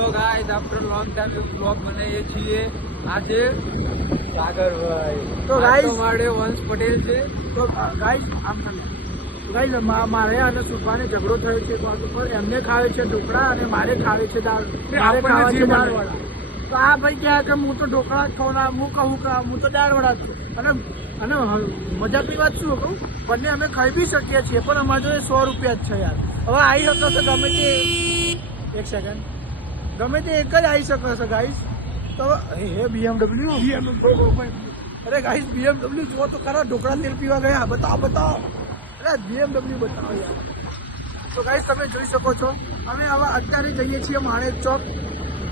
Hello guys, after long time blog બનાવીએ છીએ. આજે સાગરભાઈ તો guys, મારે વંશ પટેલ છે. તો ગાઈસ મારે અને સુભાને ઝઘડો થયો છે વાત ઉપર. એમને ખાવે છે ઢોકળા અને મારે ખાવે છે દાળ. મારે ખાવા છે દાળ વડા. તો આ ભાઈ કહે કે હું તો ઢોકળા જ ખાઉં, હું કહું કે હું તો દાળ વડા છું. અને મજાકની વાત શું કહું, બંને અમે ખાઈ બી શકીએ છીએ, પણ અમારે જોડે 100 રૂપિયા જ છે યાર. હવે આવી શકો છો ગમે તે, એક સેકન્ડ, ગમે તે એક જ આવી શકો છો ગાઈસ. તો હે BMW, અરે ગાઈસ BMW જુઓ તો ખરા, ઢોકળા તેલ પીવા ગયા. બતાવો અરે BMW બતાવો યાર. તો ગાઈસ તમે જોઈ શકો છો, અમે હવે અત્યારે જઈએ છીએ માણેક ચોક.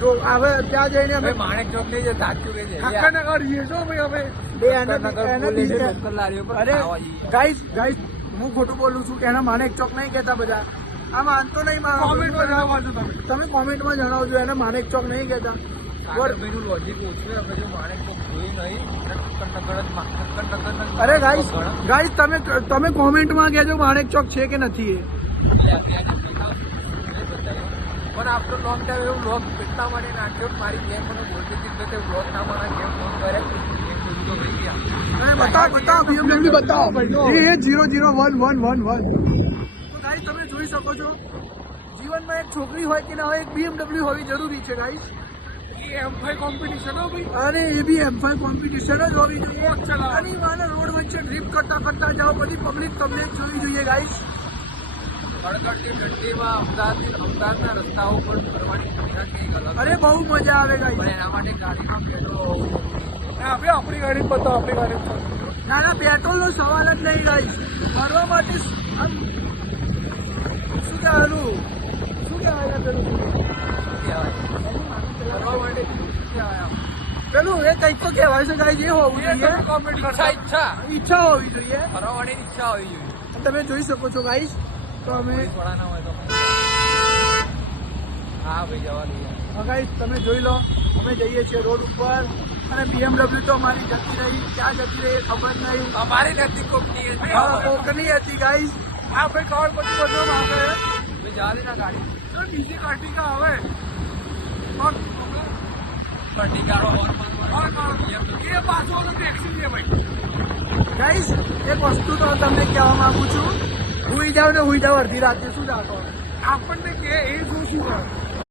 તો હવે ત્યાં જઈને અમે માણેક ચોક નહીં જતા, સાચું કે છે ઠાકરનગર જઈએ છો ભાઈ અમે. અરે ગાઈસ હું ખોટું બોલું છું કે એના માણેક ચોક નહીં કહેતા બધા. આ માનતો નહીં, તમે કોમેન્ટમાં જણાવજો, એને માણેક ચોક નહીં કહેતા. સાગરભાઈનું લોજિક ઓછું છે. પછી માણેક ચોક જોઈ નહીં, ઠક્કરનગર અરે ગાઈસ તમે કોમેન્ટમાં કહેજો માણેક ચોક છે કે નથી એ. પણ આફ્ટર લોંગ ટાઈમ એવું બ્લોગ એટલા માટે નાખ્યો. મારી ગેમ મને બોલતી હતી કે બ્લોગ ના મારા ગેમ ફોન કરે. બતાવો BMW બતાવો. એ 00111. તો ગાઈસ તમે જોઈ શકો છો, જીવનમાં એક છોકરી હોય કે ના હોય, એક BMW હોવી જરૂરી છે ગાઈસ. M5 કોમ્પિટિશન હો ભાઈ. અરે એ બી M5 કોમ્પિટિશન જ હોવી જોઈએ. અને મારે રોડ વચ્ચે ડ્રીપ કરતા જાઓ, બધી પબ્લિક તમને જોવી જોઈએ ગાઈસ. કડકડતી ઠંડીમાં અમદાવાદના રસ્તાઓ પર ફરવાની મજા કંઈક અલગ. અરે બહુ મજા આવે ગાઈસ. પણ એના માટે ગાડીમાં પેટ્રોલ. આપણી ગાડી બતાવો, આપણી ગાડી. ના પેટ્રોલ નો સવાલ જ નહીં ગાઈસ. ફરવા માટે શું કહેવાનું, શું કહેવાય પેલું, ફરવા માટે પેલું એ કંઈક તો કહેવાય છે ગાઈસ. એ હોવું જોઈએ, ઈચ્છા હોવી જોઈએ, ફરવા માટેની ઈચ્છા હોવી જોઈએ. તમે જોઈ શકો છો ગાઈસ. તો અમે થોડા ના હોય તો હા ભાઈ જવા દઈએ. ગાઈસ તમે જોઈ લો, અમે જઈએ છીએ રોડ ઉપર અને BMW તો અમારી જતી રહી. ક્યાં જતી રહી એ ખબર નહીં. અમારી નથી કોકની હતી. કોકની હતી ગાઈસ. આ ભાઈ કવર પછી બધો માંગે જવા દે ના ગાડી. તો બીજી કાર્ટિકા હવે પર્ટિકારો એ પાછો ટેક્સી છે ભાઈ. ગાઈસ એક વસ્તુ તો તમને કહેવા માંગુ છું, હુઈ જાવ ને હુઈ જાવ અડધી રાતે શું જાતો આપણને કે એ શું કરે.